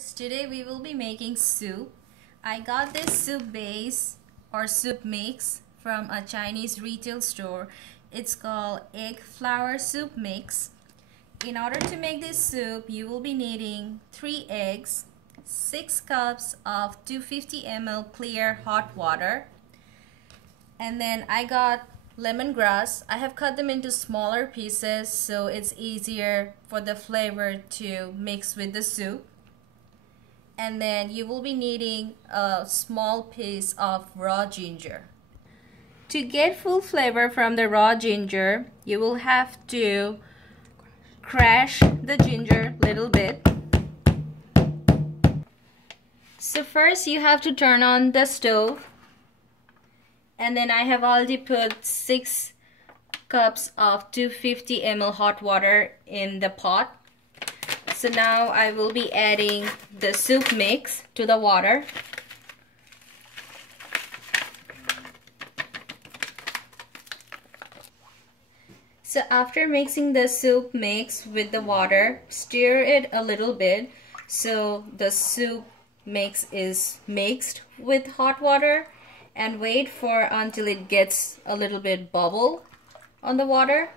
Today we will be making soup. I got this soup base or soup mix from a Chinese retail store. It's called egg flour soup mix. In order to make this soup, you will be needing 3 eggs, 6 cups of 250 ml clear hot water, and then I got lemongrass. I have cut them into smaller pieces so it's easier for the flavor to mix with the soup. And then you will be needing a small piece of raw ginger. To get full flavor from the raw ginger, you will have to crush the ginger a little bit. So first you have to turn on the stove, and then I have already put 6 cups of 250 ml hot water in the pot. So now I will be adding the soup mix to the water. So after mixing the soup mix with the water, stir it a little bit so the soup mix is mixed with hot water, and wait for until it gets a little bit bubble on the water.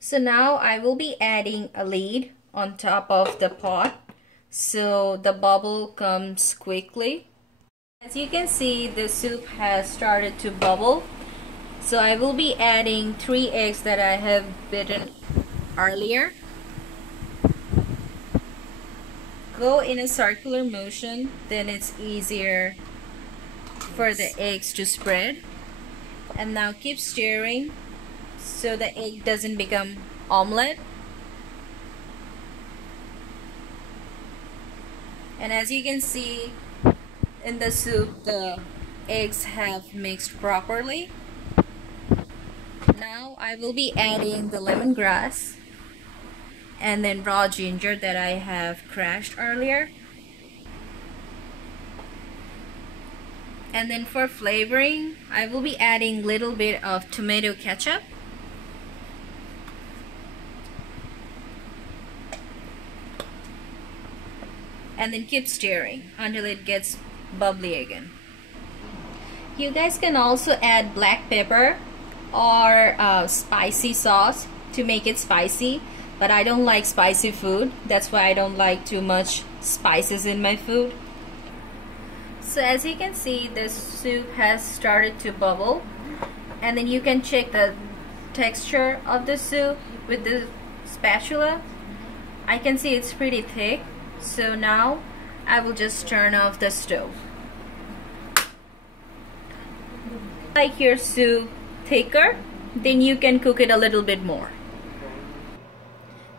So now I will be adding a lid on top of the pot so the bubble comes quickly. As you can see, the soup has started to bubble. So I will be adding 3 eggs that I have beaten earlier. Go in a circular motion, then it's easier for the eggs to spread. And now keep stirring so the egg doesn't become omelette. And as you can see in the soup, the eggs have mixed properly. Now I will be adding the lemongrass and then raw ginger that I have crushed earlier. And then for flavoring, I will be adding a little bit of tomato ketchup. And then keep stirring until it gets bubbly again. You guys can also add black pepper or spicy sauce to make it spicy, but I don't like spicy food. That's why I don't like too much spices in my food. So as you can see, the soup has started to bubble, and then you can check the texture of the soup with the spatula. I can see it's pretty thick. So now I will just turn off the stove. Like your soup thicker, then you can cook it a little bit more.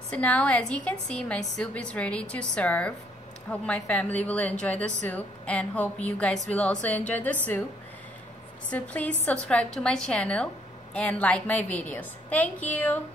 So now as you can see, my soup is ready to serve. Hope my family will enjoy the soup, and hope you guys will also enjoy the soup. So please subscribe to my channel and like my videos. Thank you.